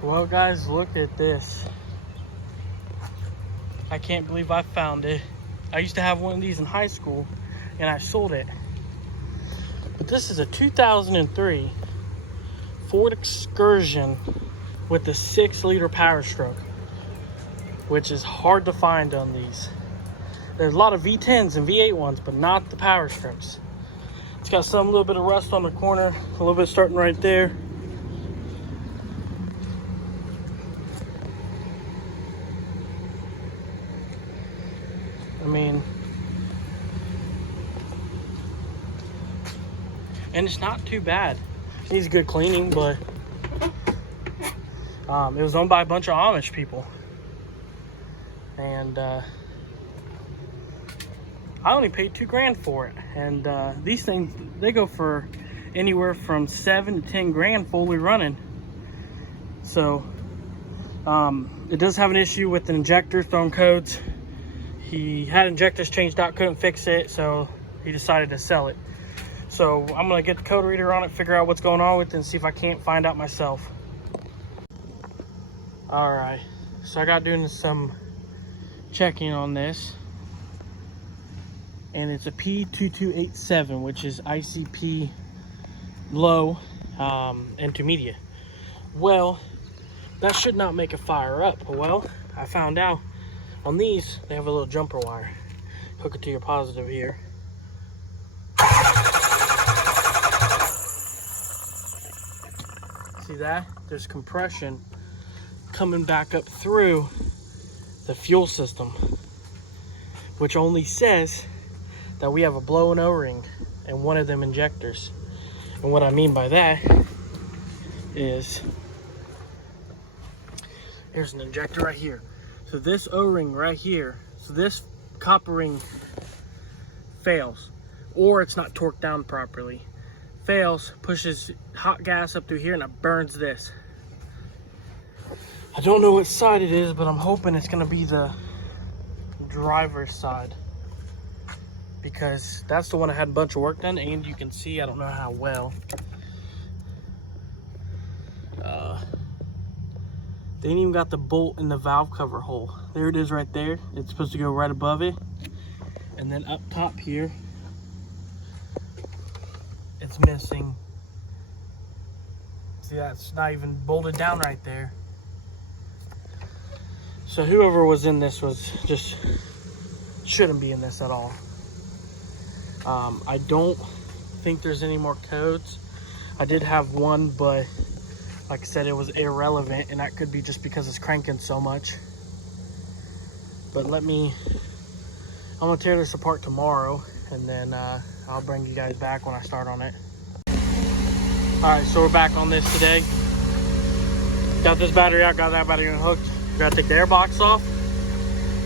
Well, guys, look at this. I can't believe I found it. I used to have one of these in high school and I sold it. But this is a 2003 Ford Excursion with the 6-liter Power Stroke, which is hard to find on these. There's a lot of V10s and V8 ones, but not the Power Strokes. It's got some little bit of rust on the corner, a little bit starting right there. I mean, and it's not too bad. It needs good cleaning, but it was owned by a bunch of Amish people. And I only paid $2,000 for it. And these things, they go for anywhere from $7 to $10,000 fully running. So it does have an issue with the injector throwing codes. He had injectors changed out, couldn't fix it, so he decided to sell it. So I'm gonna get the code reader on it, figure out what's going on with it, and see if I can't find out myself. All right, so I got doing some checking on this, and it's a P2287, which is ICP low, intermediate. Well, that should not make a fire up. Well, I found out on these, they have a little jumper wire. Hook it to your positive here. See that? There's compression coming back up through the fuel system, which only says that we have a blown O-ring in one of them injectors. And what I mean by that is, here's an injector right here. So this O-ring right here, so this copper ring fails, or it's not torqued down properly. Fails, pushes hot gas up through here, and it burns this. I don't know what side it is, but I'm hoping it's gonna be the driver's side, because that's the one that had a bunch of work done, and you can see, I don't know how well. They ain't even got the bolt in the valve cover hole. There it is right there. It's supposed to go right above it. And then up top here, it's missing. See, that's not even bolted down right there. So whoever was in this shouldn't be in this at all. I don't think there's any more codes. I did have one, but like I said, it was irrelevant, and that could be just because it's cranking so much. But I'm gonna tear this apart tomorrow, and then I'll bring you guys back when I start on it. All right, so we're back on this today. Got this battery out, got that battery unhooked. Gotta take the air box off,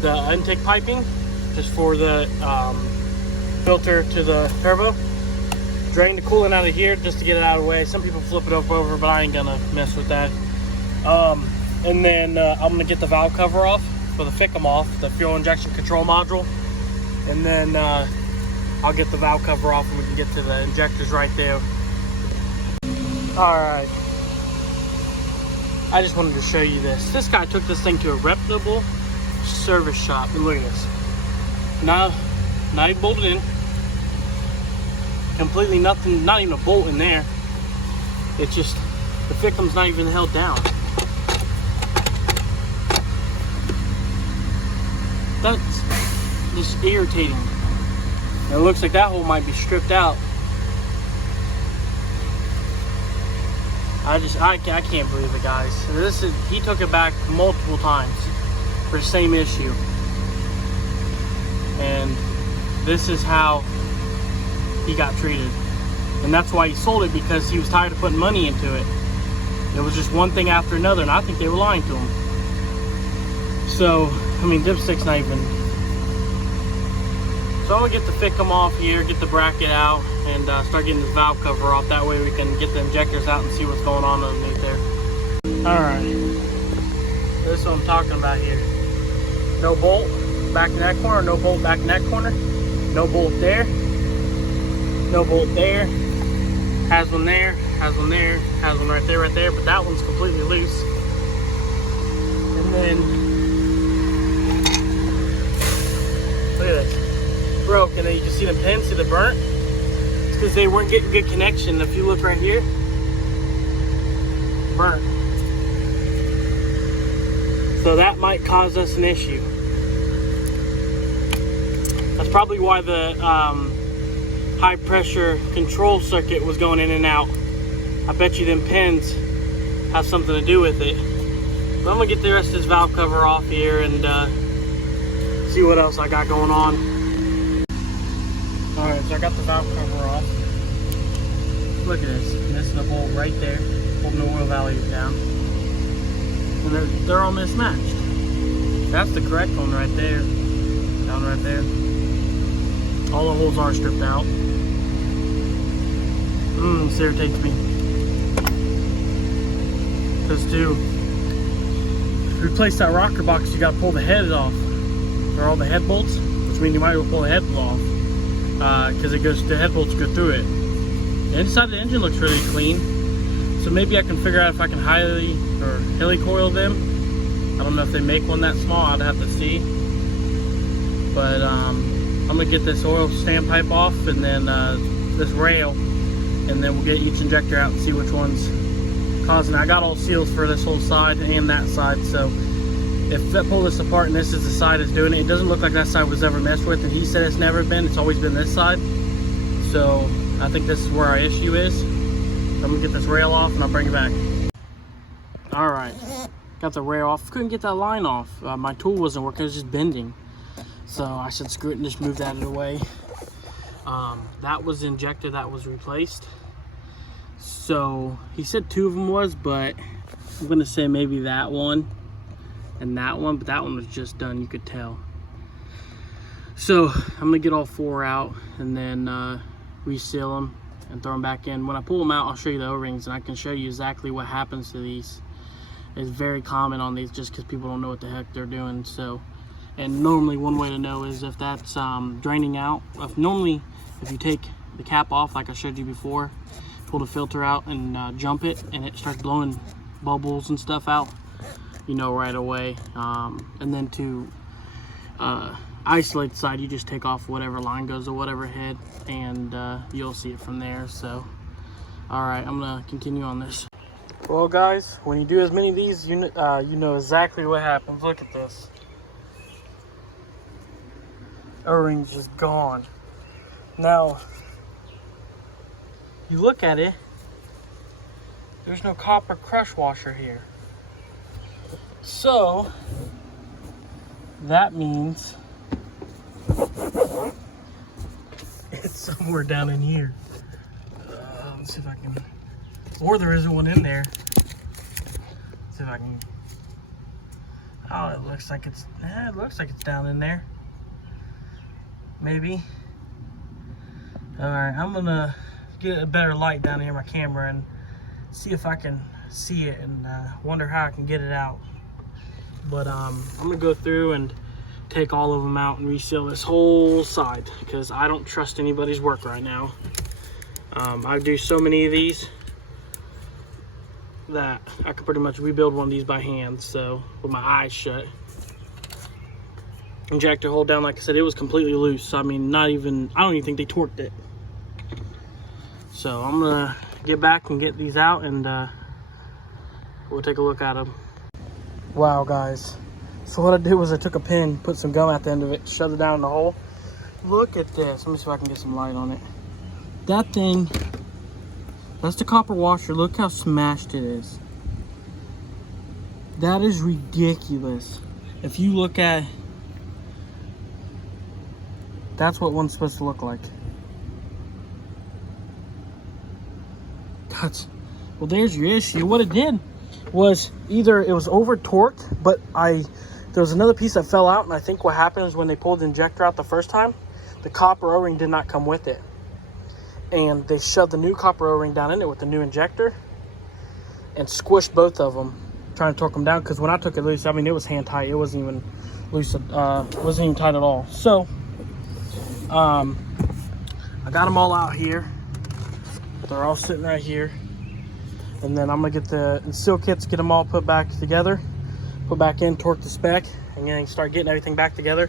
the intake piping, just for the filter to the turbo. Drain the coolant out of here just to get it out of the way. Some people flip it over, but I ain't gonna mess with that. And then I'm gonna get the valve cover off for the FICM off, the fuel injection control module. And then I'll get the valve cover off and we can get to the injectors right there. All right. I just wanted to show you this. This guy took this thing to a reputable service shop. And look at this. Now he bolted in. Completely nothing, not even a bolt in there. It's just, the FICM's not even held down. That's just irritating. And it looks like that hole might be stripped out. I can't believe it, guys. He took it back multiple times for the same issue. And this is how he got treated. And that's why he sold it, because he was tired of putting money into it. It was just one thing after another, and I think they were lying to him. So, I mean, dipstick's not even. So I'm gonna get the FICM off here, get the bracket out, and start getting this valve cover off. That way we can get the injectors out and see what's going on underneath there. All right, this is what I'm talking about here. No bolt back in that corner, no bolt back in that corner, no bolt there, no bolt there, has one there, has one there, has one right there, but that one's completely loose. and then look at this, broke, and then you can see the pins, see the burnt. It's because they weren't getting good connection. If you look right here, burnt. So that might cause us an issue. That's probably why the high pressure control circuit was going in and out. I bet you them pins have something to do with it. But I'm gonna get the rest of this valve cover off here and see what else I got going on. All right, so I got the valve cover off. Look at this, missing a bolt right there, holding the oil values down. And they're all mismatched. That's the correct one right there, down right there. All the holes are stripped out. This irritates me. Because to replace that rocker box, you gotta pull the head off. Or all the head bolts, which means you might as well pull the head off. Because the head bolts go through it. The inside of the engine looks really clean. So maybe I can figure out if I can helicoil them. I don't know if they make one that small, I'd have to see. But I'm gonna get this oil standpipe off and then this rail, and then we'll get each injector out and see which one's causing it. I got all seals for this whole side and that side, so if I pull this apart and this is the side that's doing it, it doesn't look like that side was ever messed with, and he said it's never been, it's always been this side. So I think this is where our issue is. So I'm gonna get this rail off and I'll bring it back. All right, got the rail off. Couldn't get that line off. My tool wasn't working, it was just bending. So I said screw it and just move that away. That was the injector that was replaced. So he said 2 of them was, but I'm gonna say maybe that one and that one, but that one was just done, you could tell. So I'm gonna get all 4 out and then reseal them and throw them back in. When I pull them out, I'll show you the O-rings and I can show you exactly what happens to these. It's very common on these just because people don't know what the heck they're doing. So, and normally one way to know is if that's draining out. If you take the cap off like I showed you before, pull the filter out and jump it, and it starts blowing bubbles and stuff out, you know right away. And then to isolate the side, you just take off whatever line goes to whatever head, and you'll see it from there. So all right, I'm gonna continue on this. Well guys, when you do as many of these, you know exactly what happens. Look at this, O-ring's just gone. Now you look at it, there's no copper crush washer here, so that means it's somewhere down in here. Let's see if I can, or there isn't one in there. Let's see if I can. Oh, it looks like it's down in there. Maybe. All right, I'm gonna get a better light down here in my camera and see if I can see it, and wonder how I can get it out. But I'm gonna go through and take all of them out and reseal this whole side because I don't trust anybody's work right now. I do so many of these that I could pretty much rebuild one of these by hand, so with my eyes shut. Injector hold down, like I said, it was completely loose. I mean, I don't even think they torqued it. So I'm gonna get back and get these out, and we'll take a look at them. Wow guys, so what I did was I took a pin, put some gum at the end of it, shoved it down in the hole. Look at this. Let me see if I can get some light on it. That thing, that's the copper washer. Look how smashed it is. That is ridiculous. If you look at, that's what one's supposed to look like. Well, there's your issue. What it did was either it was over torqued, but there was another piece that fell out, and I think what happened is when they pulled the injector out the first time, the copper O-ring did not come with it, and they shoved the new copper O-ring down in it with the new injector and squished both of them, trying to torque them down. Because when I took it loose, I mean, it was hand tight. It wasn't even loose. Wasn't even tight at all. So I got them all out here. They're all sitting right here, and then I'm gonna get the seal kits, get them all put back together, put back in, torque the spec, and then start getting everything back together.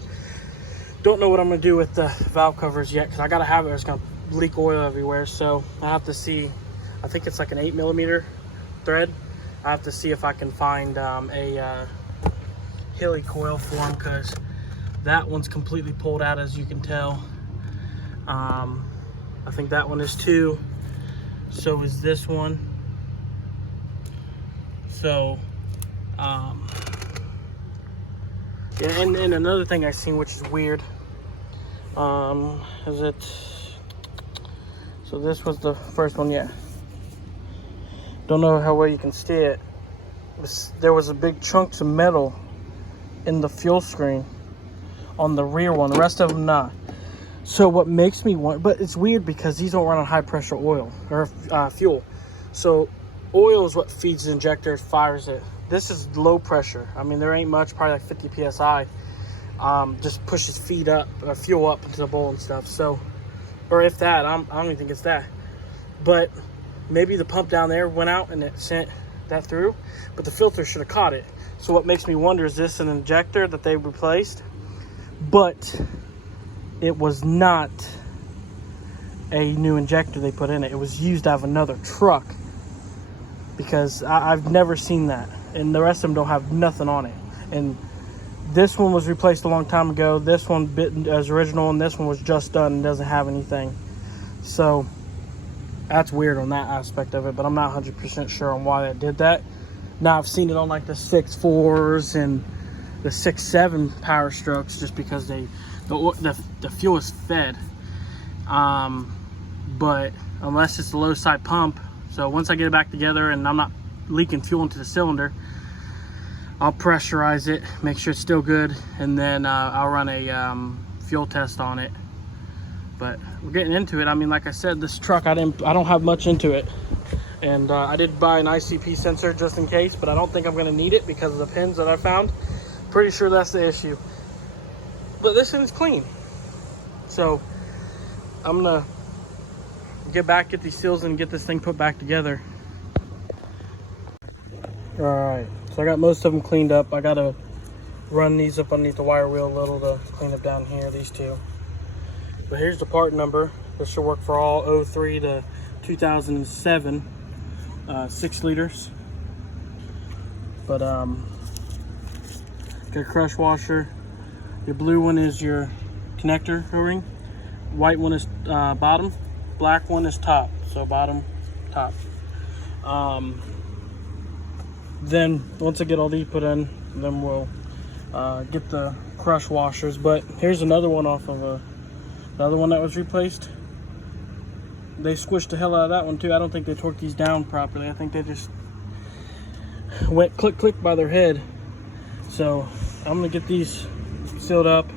Don't know what I'm gonna do with the valve covers yet, because I gotta have it or it's gonna leak oil everywhere. So I have to see, I think it's like an 8mm thread. I have to see if I can find a hilly coil for them, because that one's completely pulled out, as you can tell. I think that one is too. So is this one. So yeah, and another thing I've seen, which is weird, is it, so this was the first one, yeah. Don't know how well you can see it. There was a big chunks of metal in the fuel screen on the rear one, the rest of them not. So what makes me want, but it's weird because these don't run on high pressure oil or fuel. So oil is what feeds the injector, fires it. This is low pressure. I mean, there ain't much, probably like 50 psi. Just pushes fuel up into the bowl and stuff. So, or if that, I don't even think it's that. But maybe the pump down there went out and it sent that through, but the filter should have caught it. So what makes me wonder, is this an injector that they replaced? But it was not a new injector they put in it. It was used out of another truck, because I've never seen that. And the rest of them don't have nothing on it. And this one was replaced a long time ago. This one bit as original, and this one was just done and doesn't have anything. So that's weird on that aspect of it, but I'm not 100% sure on why they did that. Now I've seen it on like the 6.4s and the 6.7 Power Strokes, just because the fuel is fed. But unless it's the low side pump, so once I get it back together and I'm not leaking fuel into the cylinder, I'll pressurize it, make sure it's still good, and then I'll run a fuel test on it. But we're getting into it. I mean, like I said, this truck, I don't have much into it. And I did buy an ICP sensor just in case, but I don't think I'm gonna need it because of the pins that I found. Pretty sure that's the issue. But this thing's clean. So I'm gonna get these seals and get this thing put back together. All right, so I got most of them cleaned up. I gotta run these up underneath the wire wheel a little to clean up down here, these two. But here's the part number. This should work for all 03 to 2007 6 liters. But get a crush washer. Your blue one is your connector O-ring. White one is bottom. Black one is top. So bottom, top. Then once I get all these put in, then we'll get the crush washers. But here's another one off of another one that was replaced. They squished the hell out of that one too. I don't think they torqued these down properly. I think they just went click click by their head. So I'm gonna get these sealed up,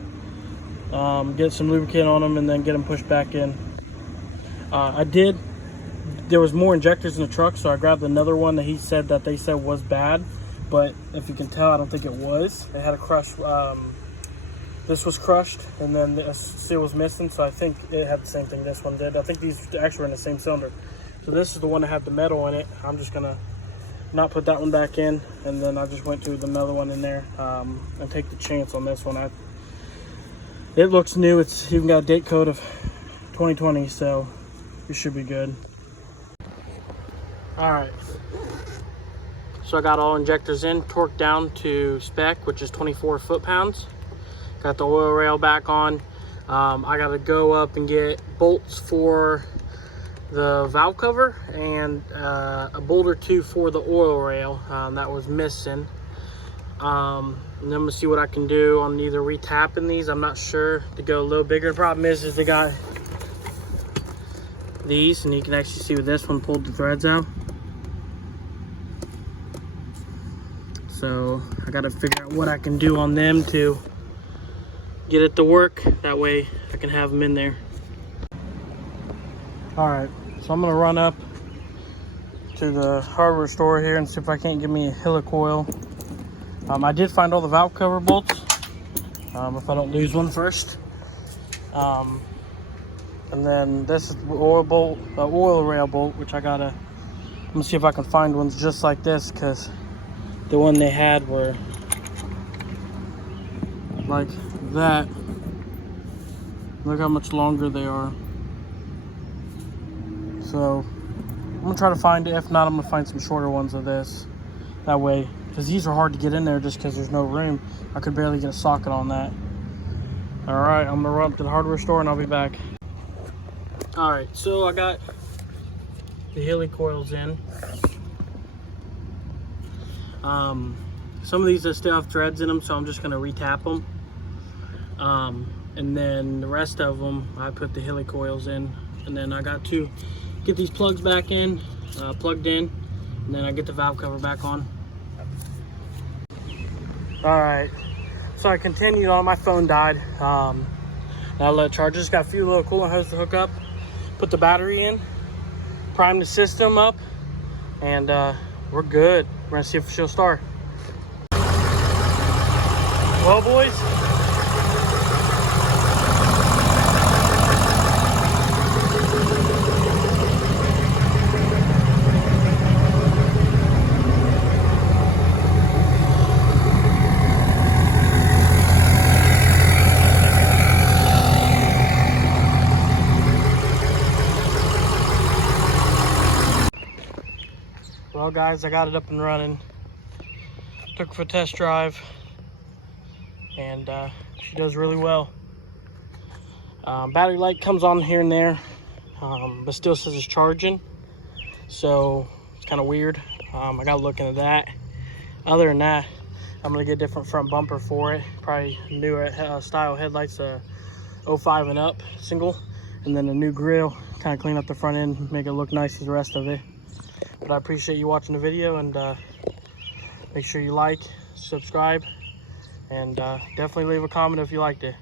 get some lubricant on them, and then get them pushed back in. There was more injectors in the truck, so I grabbed another one that they said was bad, but if you can tell, I don't think it was. They had a crush. This was crushed, and then the seal was missing, so I think it had the same thing this one did. I think these actually were in the same cylinder. So this is the one that had the metal in it. I'm just gonna not put that one back in, and then I just went to another one in there and take the chance on this one. It looks new. It's even got a date code of 2020, so it should be good. All right, so I got all injectors in, torqued down to spec, which is 24 foot-pounds. Got the oil rail back on. I got to go up and get bolts for the valve cover and a bolt or two for the oil rail that was missing. And then I'm gonna see what I can do on either retapping these. I'm not sure, to go a little bigger. The problem is they got these, and you can actually see with this one pulled the threads out. So I got to figure out what I can do on them to get it to work. That way I can have them in there. All right, so I'm gonna run up to the hardware store here and see if I can't get me a helicoil. I did find all the valve cover bolts, if I don't lose one first. And then this is the oil rail bolt, which I'm gonna see if I can find ones just like this, because the one they had were like that. Look how much longer they are. So I'm gonna try to find it. If not, I'm gonna find some shorter ones of this. That way, because these are hard to get in there just because there's no room. I could barely get a socket on that. All right, I'm gonna run up to the hardware store and I'll be back. All right, so I got the Hilly coils in. Some of these still have threads in them, so I'm just gonna retap them. And then the rest of them, I put the Hilly coils in. And then I got to get these plugs back in, plugged in, and then I get the valve cover back on. All right, so I continued on. My phone died. Now I let it charge. Just got a few little coolant hoses to hook up, put the battery in, prime the system up, and we're good. We're gonna see if she'll start. Well, boys, well, guys, I got it up and running. Took her for a test drive, and she does really well. Battery light comes on here and there, but still says it's charging, so it's kind of weird. I gotta look into that. Other than that, I'm gonna get a different front bumper for it. Probably newer style headlights, 05 and up single, and then a new grill. Kind of clean up the front end, make it look nice as the rest of it. But I appreciate you watching the video, and make sure you like, subscribe, and definitely leave a comment if you liked it.